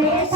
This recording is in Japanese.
れた